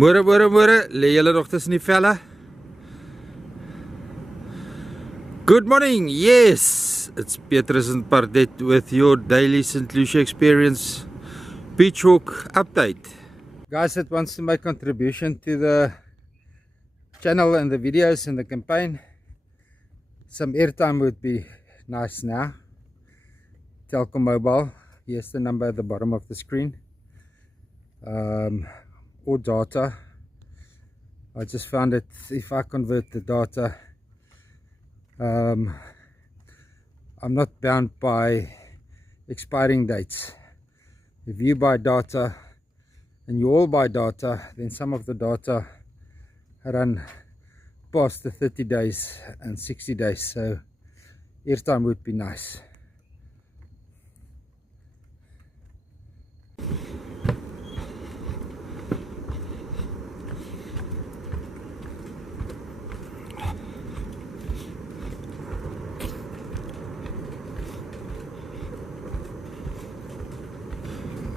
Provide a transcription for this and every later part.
Môre, lê julle nog tussen die velle? Good morning, yes! It's Petrus and Pardette with your daily St. Lucia experience beach walk update. Guys that wants to make contribution to the channel and the videos and the campaign, some airtime would be nice now. Telkom Mobile, here's the number at the bottom of the screen. Or data. I just found that if I convert the data, I'm not bound by expiring dates. If you buy data and you all buy data, then some of the data run past the 30 days and 60 days, so airtime would be nice.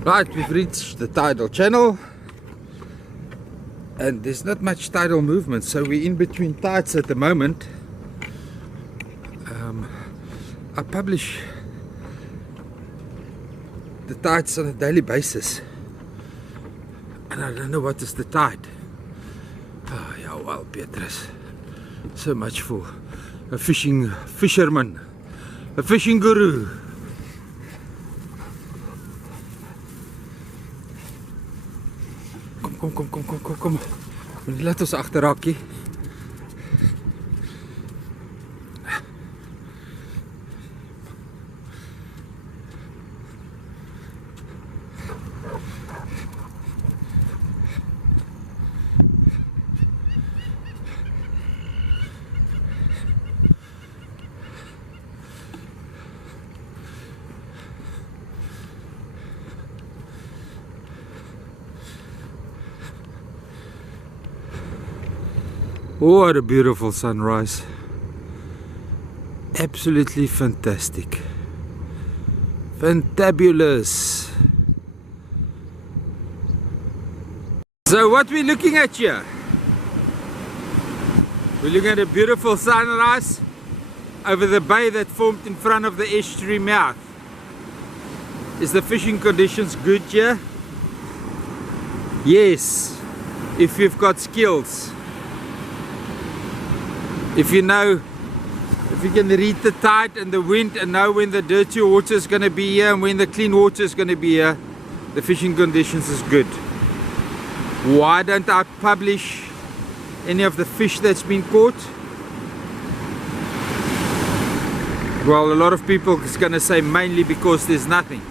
Right, we've reached the tidal channel and there's not much tidal movement, so we're in between tides at the moment. I publish the tides on a daily basis and I don't know what is the tide. Oh yeah, well, Petrus, so much for a fisherman, a fishing guru. Kom. Laat ons agterraakie. Oh, what a beautiful sunrise. Absolutely fantastic. Fantabulous. So what we're looking at here? We're looking at a beautiful sunrise over the bay that formed in front of the Estuary Mouth. Is the fishing conditions good here? Yes, if you've got skills. If you know, if you can read the tide and the wind and know when the dirty water is going to be here and when the clean water is going to be here, the fishing conditions is good. Why don't I publish any of the fish that's been caught? Well, a lot of people is going to say mainly because there's nothing.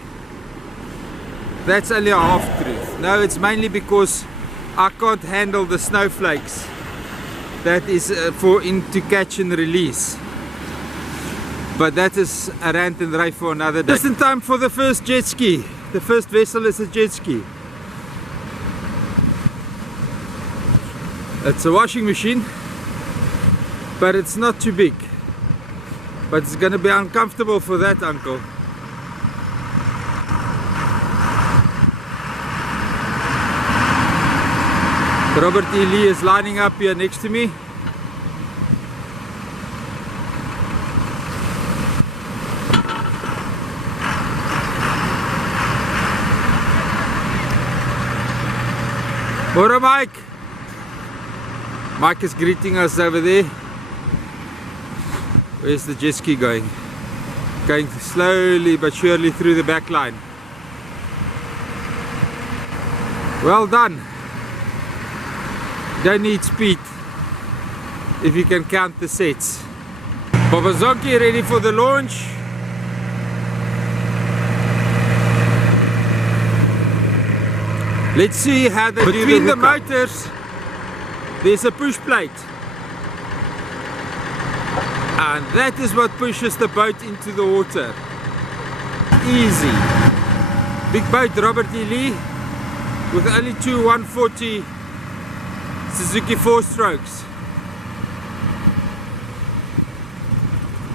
That's only a half truth. No, it's mainly because I can't handle the snowflakes. That is to catch and release. But that is a rant and rave for another day. Just in time for the first jet ski. The first vessel is a jet ski. It's a washing machine, but it's not too big. But it's going to be uncomfortable for that uncle. Robert E. Lee is lining up here next to me. Bora, Mike! Mike is greeting us over there. Where's the jet ski going? Going slowly but surely through the back line. Well done! Don't need speed if you can count the sets. Babazonki ready for the launch. Let's see how they do between the motors. There's a push plate, and that is what pushes the boat into the water. Easy. Big boat, Robert E. Lee, with only two 140 Suzuki 4-strokes.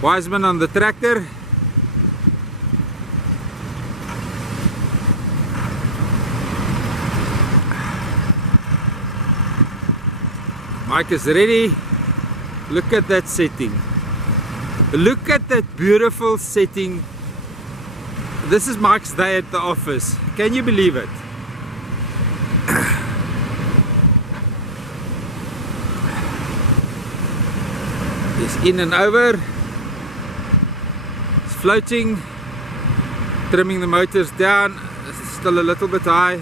Wiseman on the tractor. Mike is ready. Look at that setting. Look at that beautiful setting. This is Mike's day at the office. Can you believe it? He's in and over. It's floating. Trimming the motors down. It's still a little bit high.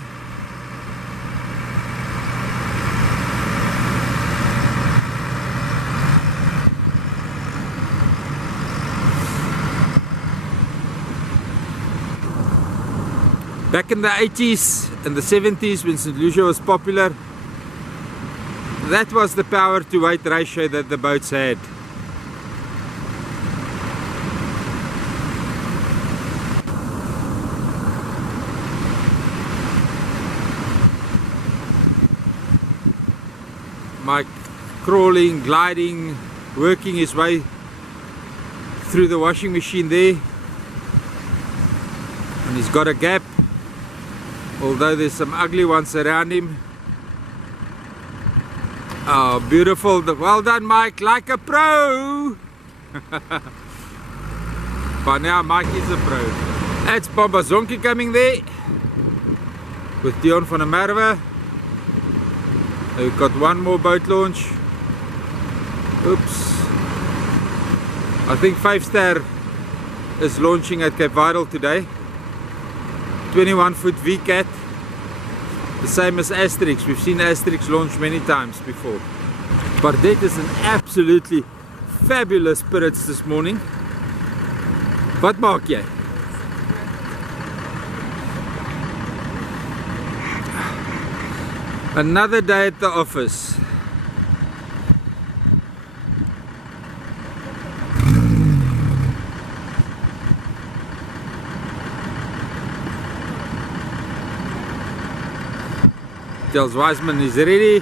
Back in the 80s and the 70s, when St. Lucia was popular, that was the power to weight ratio that the boats had. Mike crawling, gliding, working his way through the washing machine there. And he's got a gap, although there's some ugly ones around him. Oh, beautiful. Well done, Mike, like a pro. By now Mike is a pro. That's Baba Zonke coming there with Dion van der Merwe. We've got one more boat launch. Oops. I think 5-star is launching at Cape Vidal today. 21-foot VCAT, the same as Asterix. We've seen Asterix launch many times before. Pardette is an absolutely fabulous spirits this morning. Wat maak jy? Another day at the office. Tells Wiseman is ready.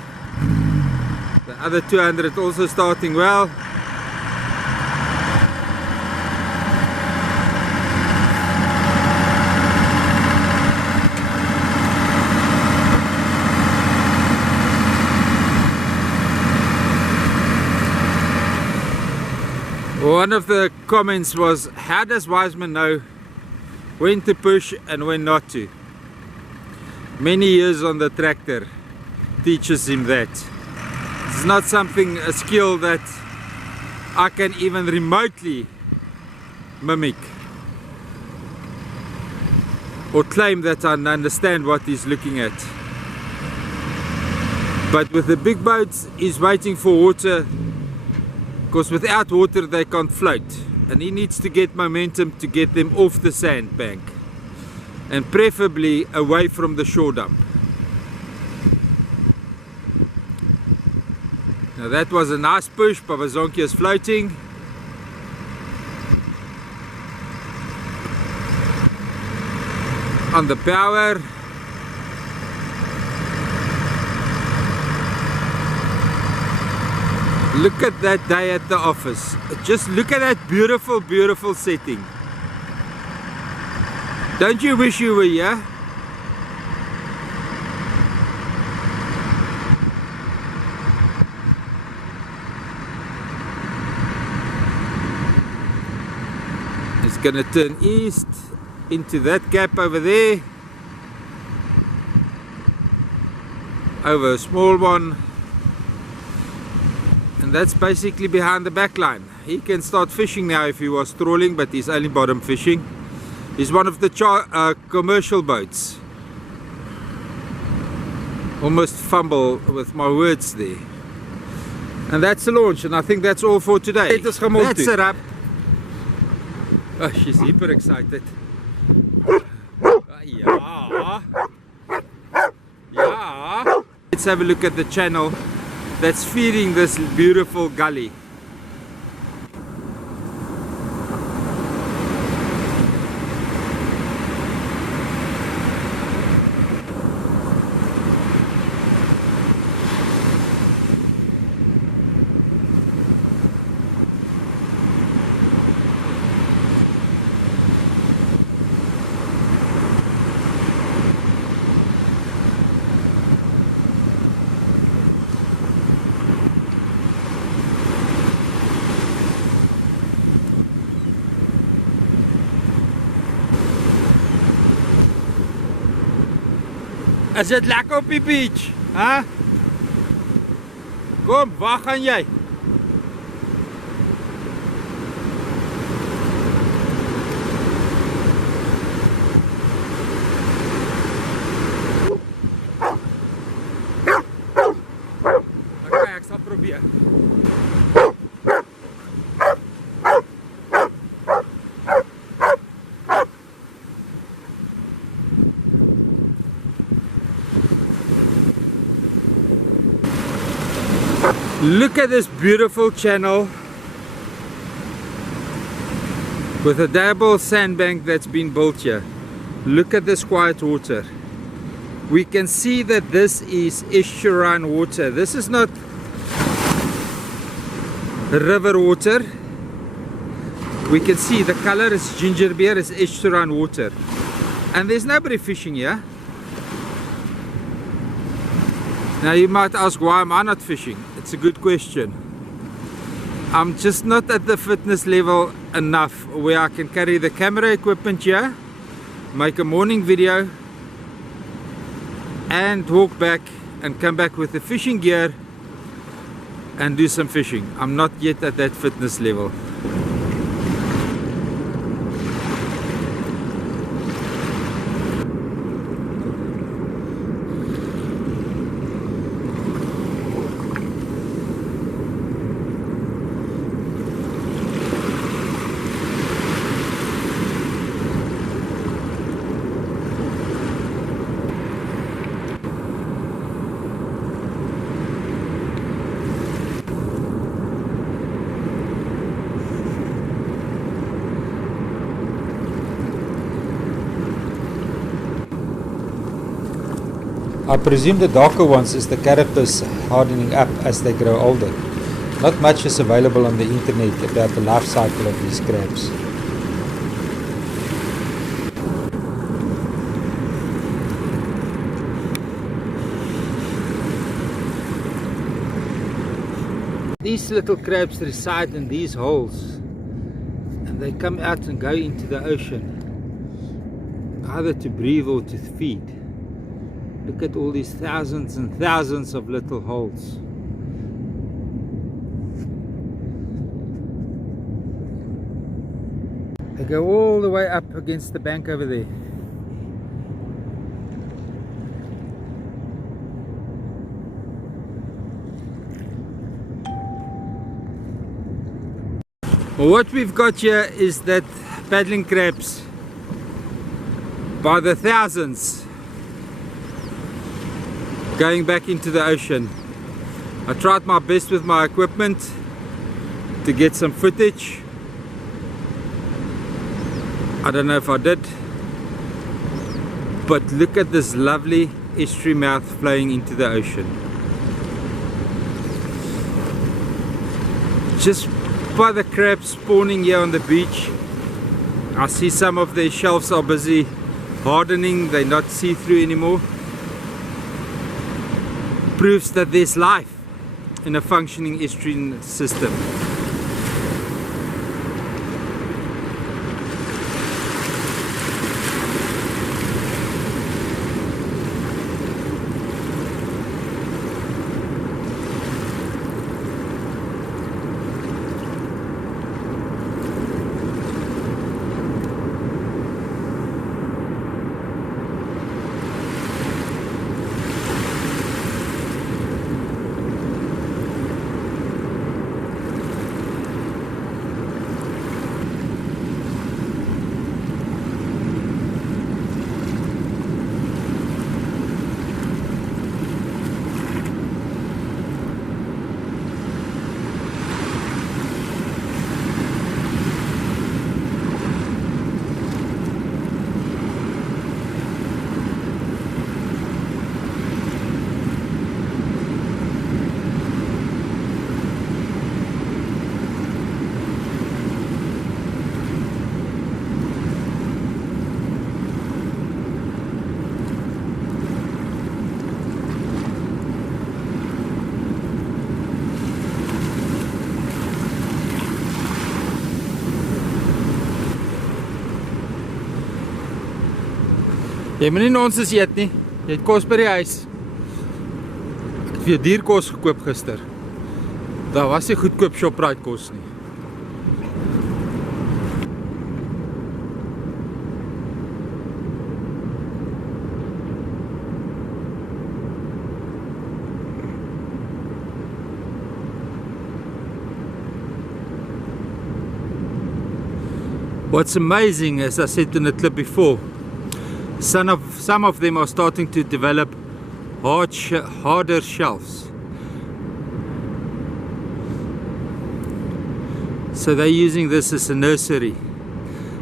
The other 200 also starting well. One of the comments was, how does Wiseman know when to push and when not to? Many years on the tractor teaches him that. It's not something, a skill that I can even remotely mimic or claim that I understand what he's looking at. But with the big boats, he's waiting for water, because without water they can't float, and he needs to get momentum to get them off the sandbank and preferably away from the shore dump. Now that was a nice push. Papa Zonke is floating. On the power. Look at that day at the office. Just look at that beautiful, beautiful setting. Don't you wish you were here? It's going to turn east into that gap over there. Over a small one. And that's basically behind the back line. He can start fishing now if he was trawling, but he's only bottom fishing. He's one of the commercial boats. Almost fumble with my words there. And that's the launch, and I think that's all for today. That's a wrap. Oh, she's hyper excited. Yeah. Yeah. Let's have a look at the channel that's feeding this beautiful gully. Is dit lekker op die beach? Huh? Kom, waar gaan jy? Okay, ek sal probeer. Look at this beautiful channel with a double sandbank that's been built here. Look at this quiet water. We can see that this is estuary water. This is not river water. We can see the color is ginger beer, it's estuary water. And there's nobody fishing here. Now you might ask, why am I not fishing? It's a good question. I'm just not at the fitness level enough where I can carry the camera equipment here, make a morning video, and walk back and come back with the fishing gear and do some fishing. I'm not yet at that fitness level. I presume the darker ones is the carapace hardening up as they grow older. Not much is available on the internet about the life cycle of these crabs. These little crabs reside in these holes and they come out and go into the ocean, either to breathe or to feed. Look at all these thousands and thousands of little holes. They go all the way up against the bank over there. Well, what we've got here is that paddling crabs by the thousands going back into the ocean. I tried my best with my equipment to get some footage. I don't know if I did, but look at this lovely estuary mouth flowing into the ocean. Just by the crabs spawning here on the beach, I see some of their shelves are busy hardening, they're not see-through anymore. Proves that there's life in a functioning estuary system. Jy moet nie nonsens eet nie. Jy het kos by die huis. Ek het vir jou dierkos gekoop gister. Daar was nie goedkoop Shoprite kos nie. What's amazing, as I said in the clip before, some of them are starting to develop harder shells. So they're using this as a nursery.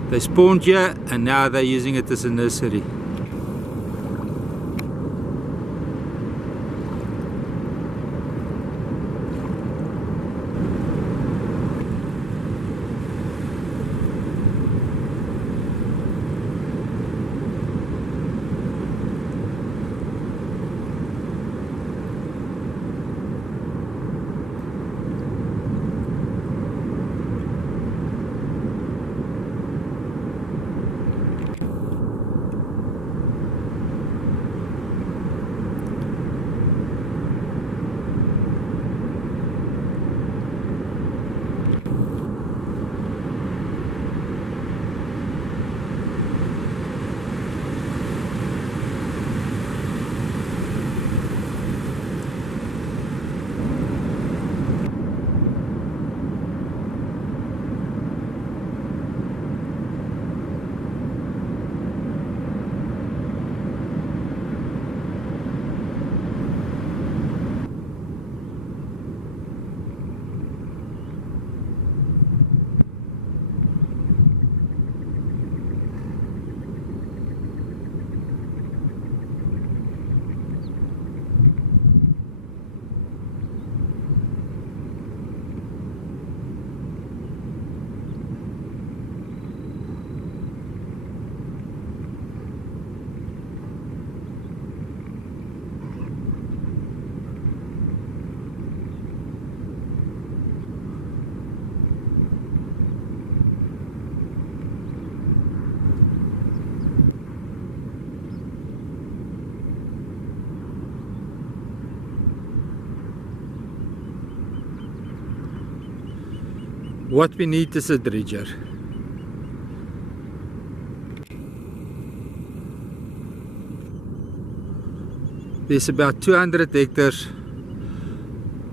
They spawned here and now they're using it as a nursery. What we need is a dredger. There's about 200 hectares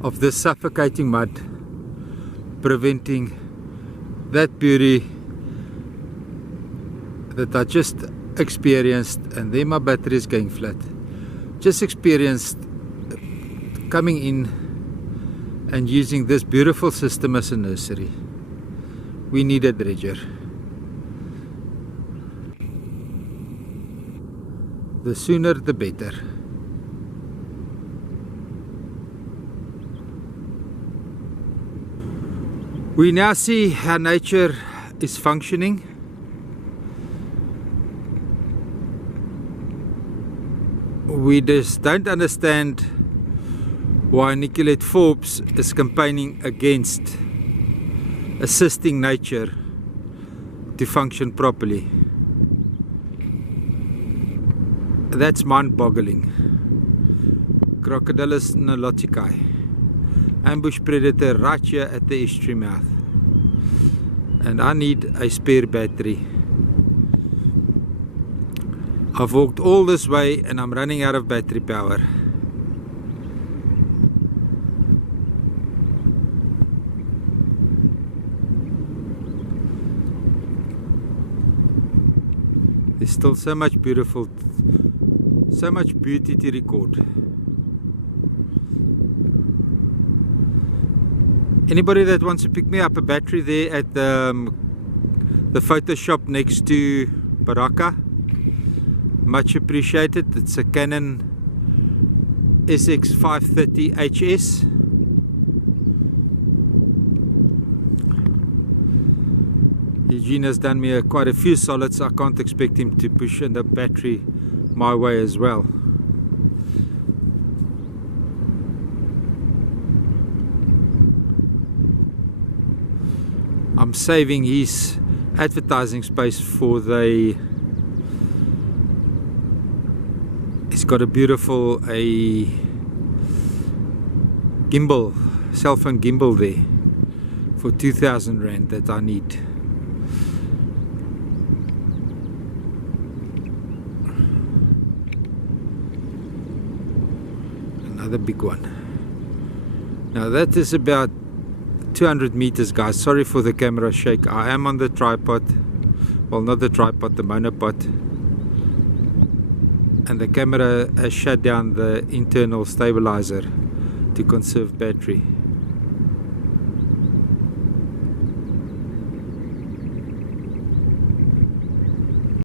of this suffocating mud preventing that beauty that I just experienced, and then my battery is going flat. Just experienced coming in and using this beautiful system as a nursery. We need a dredger. The sooner the better. We now see how nature is functioning. We just don't understand why Nicolette Forbes is campaigning against assisting nature to function properly. That's mind-boggling. Crocodylus niloticae, ambush predator right here at the estuary mouth. And I need a spare battery. I've walked all this way and I'm running out of battery power. There's still so much beauty to record. Anybody that wants to pick me up a battery there at the photo shop next to Baraka, much appreciated. It's a Canon SX530HS. Eugene has done me quite a few solids. I can't expect him to push in the battery my way as well. I'm saving his advertising space for his got a beautiful gimbal, cell phone gimbal there for 2,000 Rand that I need. Another big one. Now that is about 200 meters, guys. Sorry for the camera shake. I am on the tripod. Well, not the tripod, the monopod. And the camera has shut down the internal stabilizer to conserve battery.